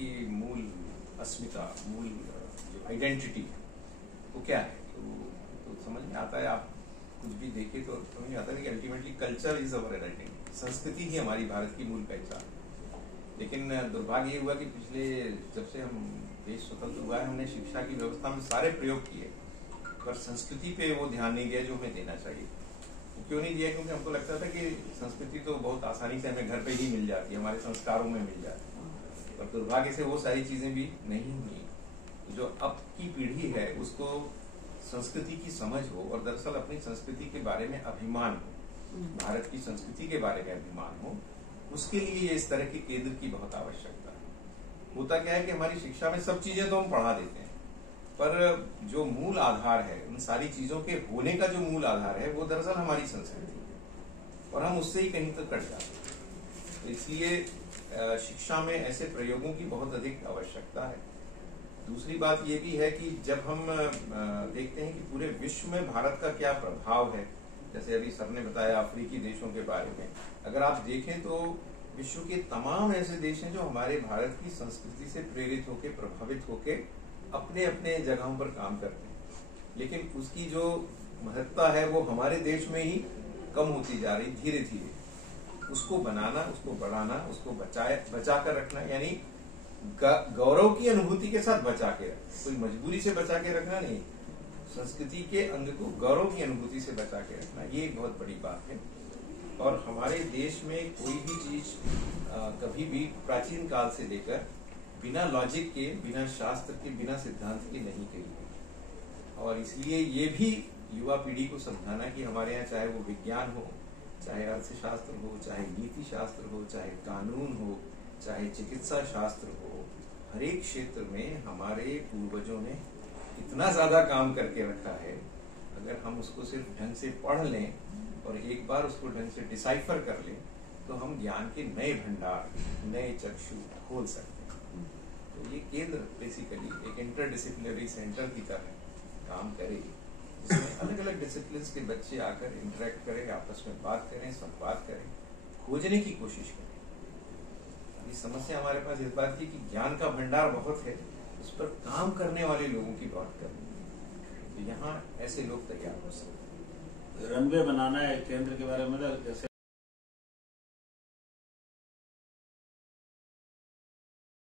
की मूल अस्मिता, मूल जो आइडेंटिटी वो क्या है, तो समझ में आता है। आप कुछ भी देखें तो समझ में आता है कि ultimately culture is our identity, संस्कृति ही हमारी भारत की मूल पहचान है। लेकिन दुर्भाग्य ये हुआ कि पिछले जब से हम देश स्वतंत्र हुआ है, हमने शिक्षा की व्यवस्था में सारे प्रयोग किए, पर संस्कृति पे वो ध्यान नहीं दिया जो हमें देना चाहिए। क्यों नहीं दिया? क्योंकि हमको लगता था कि संस्कृति तो बहुत आसानी से हमें घर पे ही मिल जाती है, हमारे संस्कारों में मिल जाती है, पर दुर्भाग्य से वो सारी चीजें भी नहीं हुई। जो अब की पीढ़ी है उसको संस्कृति की समझ हो और दरअसल अपनी संस्कृति के बारे में अभिमान हो, भारत की संस्कृति के बारे में अभिमान हो, उसके लिए ये इस तरह के केंद्र की बहुत आवश्यकता है। होता क्या है कि हमारी शिक्षा में सब चीजें तो हम पढ़ा देते हैं, पर जो मूल आधार है, उन सारी चीजों के होने का जो मूल आधार है वो दरअसल हमारी संस्कृति है, और हम उससे ही कहीं तक कट जाते हैं। तो इसलिए शिक्षा में ऐसे प्रयोगों की बहुत अधिक आवश्यकता है। दूसरी बात ये भी है कि जब हम देखते हैं कि पूरे विश्व में भारत का क्या प्रभाव है, जैसे अभी सर ने बताया अफ्रीकी देशों के बारे में, अगर आप देखें तो विश्व के तमाम ऐसे देश हैं जो हमारे भारत की संस्कृति से प्रेरित होके, प्रभावित होके अपने अपने जगहों पर काम करते हैं, लेकिन उसकी जो महत्ता है वो हमारे देश में ही कम होती जा रही धीरे धीरे। उसको बनाना, उसको बढ़ाना, उसको बचा कर रखना, यानी गौरव की अनुभूति के साथ बचा के रखना, कोई मजबूरी से बचा के रखना नहीं, संस्कृति के अंग को गौरव की अनुभूति से बचा के रखना, ये एक बहुत बड़ी बात है। और हमारे देश में कोई भी चीज कभी भी प्राचीन काल से लेकर बिना लॉजिक के, बिना शास्त्र के, बिना सिद्धांत के नहीं कही गई। और इसलिए ये भी युवा पीढ़ी को समझाना कि हमारे यहाँ चाहे वो विज्ञान हो, चाहे अर्थशास्त्र हो, चाहे नीति शास्त्र हो, चाहे कानून हो, चाहे चिकित्सा शास्त्र हो, हर एक क्षेत्र में हमारे पूर्वजों ने इतना ज्यादा काम करके रखा है। अगर हम उसको सिर्फ ढंग से पढ़ लें और एक बार उसको ढंग से डिसाइफर कर लें तो हम ज्ञान के नए भंडार, नए चक्षु खोल सकते हैं। तो ये केंद्र बेसिकली एक इंटरडिसिप्लिनरी सेंटर की तरह काम करेगी, जिसमें अलग अलग डिसिप्लिन के बच्चे आकर इंटरेक्ट करें, आपस में बात करें, संवाद करें, खोजने की कोशिश करें। अभी समस्या हमारे पास इस बात की कि ज्ञान का भंडार बहुत है, उस पर काम करने वाले लोगों की बात करें, तो यहाँ ऐसे लोग तैयार हो सकते हैं। रनवे बनाना है केंद्र के बारे में, जैसे